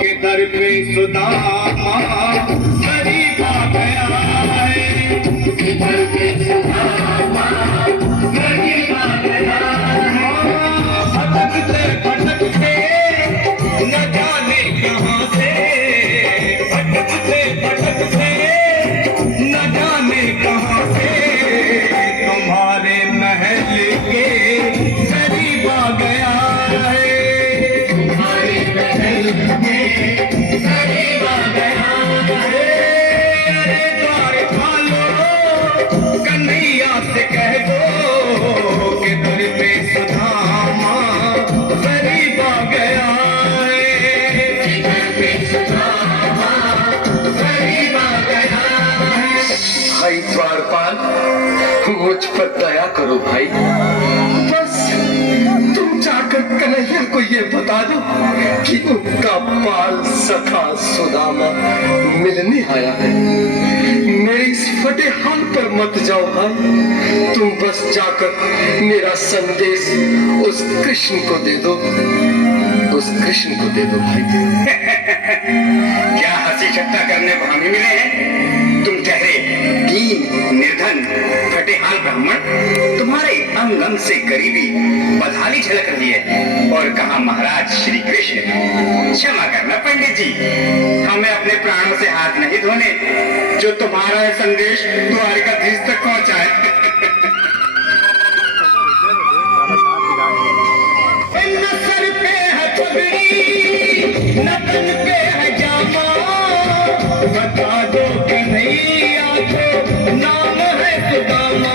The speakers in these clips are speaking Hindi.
के दर पे सुदामा गरीब आ गया है, के दर पे सुदामा गरीब आ गया है। भटकते भटकते न जाने कहाँ से, भटकते भटकते न जाने कहाँ से तुम्हारे महल के करीब आ गया है, तुम्हारे महल के करीब आ गया है। अरे द्वार खोलो कन्हैया से कह दो कि दर पे सुदामा करीब आ गया है, दर पे सुदामा करीब आ गया है। भाई द्वारपाल, मुझ पर दया करो भाई। बस तुम जाकर कन्हैया को ये बता दो कि उनका बाल सखा सुदामा मिलने आया है। मेरे इस फटे हाल पर मत जाओ भाई, तुम बस जाकर मेरा संदेश उस कृष्ण को दे दो, उस कृष्ण को दे दो भाई। क्या हंसी ठट्टा करने को हमें मिले हैं? तुम ठहरे दीन निर्धन फटेहाल ब्राह्मण, तुम्हारे अंग अंग से गरीबी बदहाली झलक रही है। और कहा महाराज श्री कृष्ण। क्षमा करना पंडित जी, हमें अपने प्राणों से हाथ नहीं धोने जो तुम्हारा यह संदेश द्वारिकाधीश तक पहुंचाए। न सर पे है पगड़ी न तन पे है जामा, बता दो कन्हैया को नाम है सुदामा,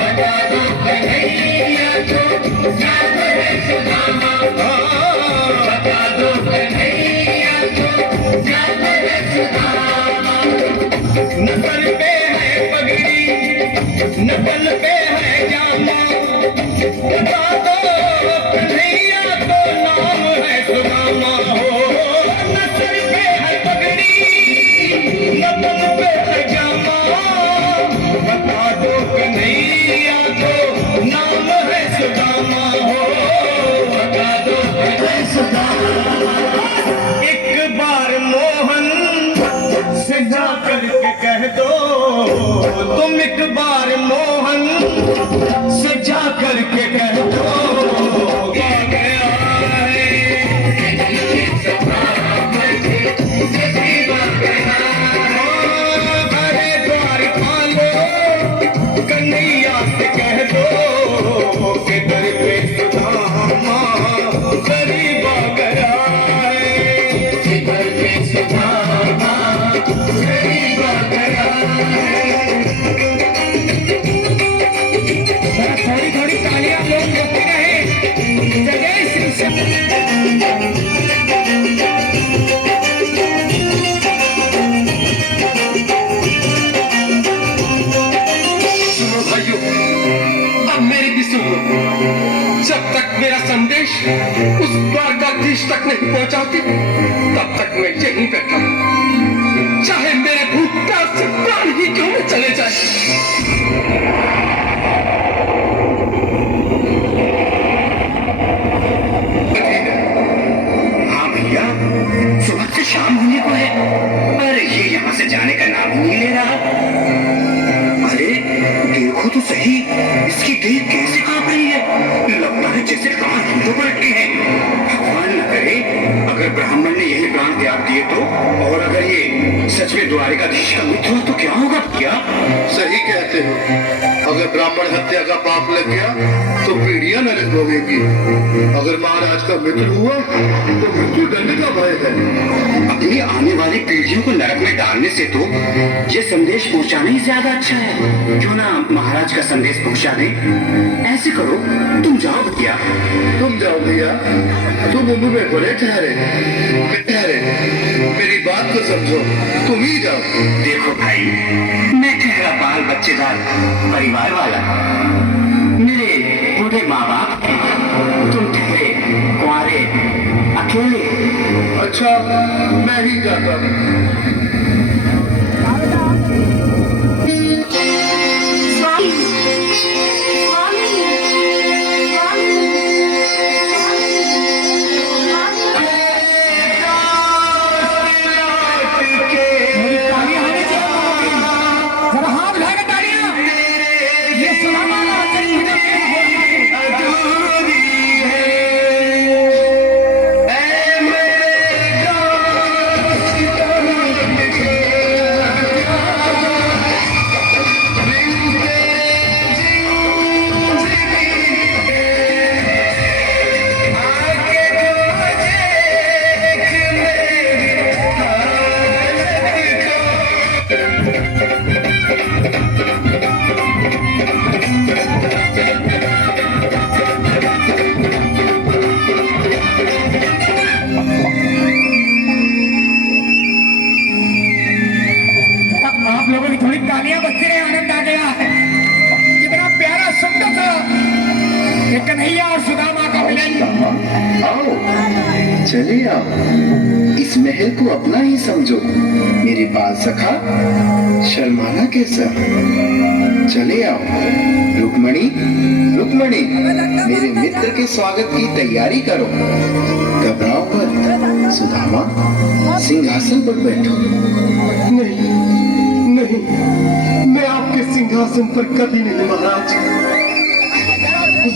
बता दो कन्हैया को नाम है सुदामा, बता दो कन्हैया को नाम है सुदामा। न सर पे है पगड़ी न तन पे है जामा, बता दो कन्हैया को नाम है सुदामा हो। न सर पे है पगड़ी न तन पे है जामा, बता दो कन्हैया को नाम है सुदामा हो, बता दो है सुदामा। एक बार मोहन से जा करके कह दो, तुम एक बार मोहन से जा करके कह दो क्या गया है, अरे द्वार खोलो कन्हैया से कह दो कि दर पे सुदामा करीब आ गया है, कि दर पे सुदामा करीब आ गया है। थोड़ी थोड़ी तालियां लोग बजते रहे। जय श्री सुनो भाइयों, अब मेरी भी सुनो। जब तक मेरा संदेश उस द्वारकाधीश तक नहीं पहुंचाती तब तक मैं यहीं बैठा हूं, चाहे मेरे भूत प्यास से प्राण ही क्यों न चले जाए। हाँ भैया, सुबह से शाम होने को है पर ये यहाँ से जाने का नाम ही नहीं ले रहा। अरे देखो तो सही, इसकी देह कैसे कांप रही है, लगता है जैसे प्राण हिंदू पर अटके हैं। भगवान न करे अगर ब्राह्मण ने यही प्राण त्याग दिए तो, और अगर ये सच में द्वारिकाधीश का मित्र हो तो क्या होगा भैया? सही कहते हो, अगर ब्राह्मण हत्या का पाप लग गया तो पीढ़ियां नरक भोगेगी, अगर महाराज का मित्र हुआ तो मृत्यु दंड का भय है। अपनी आने वाली पीढ़ियों को नरक में डालने से तो ये संदेश पहुंचाना ही ज्यादा अच्छा है। क्यों ना महाराज का संदेश पहुंचा दे। ऐसे करो, तुम जाओ भैया। तुम जाओ भैया, तुम मुंबई में बड़े ठहरे, मेरी बात को समझो, तुम ही जाओ। देखो भाई, मैं ठहरा बाल बच्चेदार परिवार वाला, मेरे बूढ़े माँ बाप हैं, तुम ठहरे कुंवारे अकेले। अच्छा, मैं ही जाता हूँ। चले आओ, इस महल को अपना ही समझो। मेरे बाल सखा, शर्माना कैसा? चले आओ। रुक्मणी, रुक्मणी, मेरे मित्र के स्वागत की तैयारी करो। घबराओ मत। सुदामा, सिंहासन पर बैठो। नहीं नहीं, मैं आपके सिंहासन पर कभी नहीं महाराज।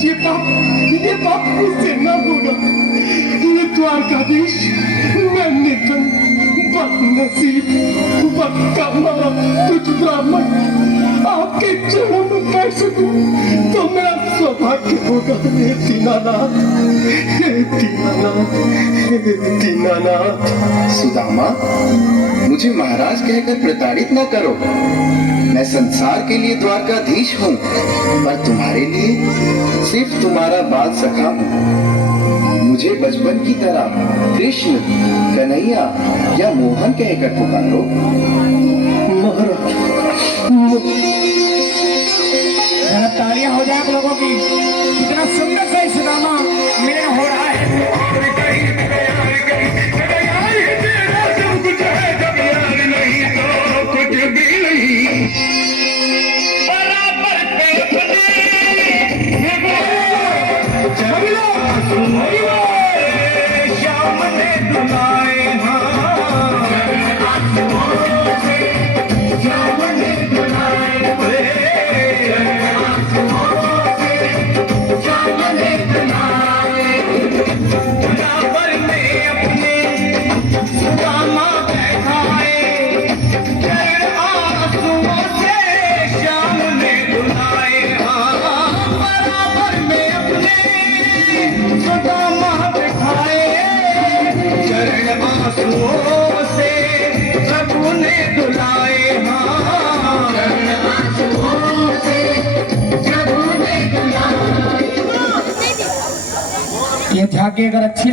ये पाप मुझसे न होगा। ये द्वारकाधीश, मैं निर्धन, बदनसीब, बदकामा, तुझ ब्राह्मण आपके चरणों में बैठ सकूं तो मेरा सौभाग्य होगा। हे दीनानाथ, हे दीनानाथ, हे दीनानाथ। सुदामा, मुझे महाराज कहकर प्रताड़ित न करो। मैं संसार के लिए द्वारकाधीश हूँ, पर तुम्हारे लिए सिर्फ तुम्हारा बाल सखा हूँ। मुझे बचपन की तरह कृष्ण, कन्हैया या मोहन कहकर पुकारो। जरा तालियां हो जाए आप लोगों की। कितना सुंदर सा सुदामा मिलन हो रहा है। ये झांकी अगर अच्छी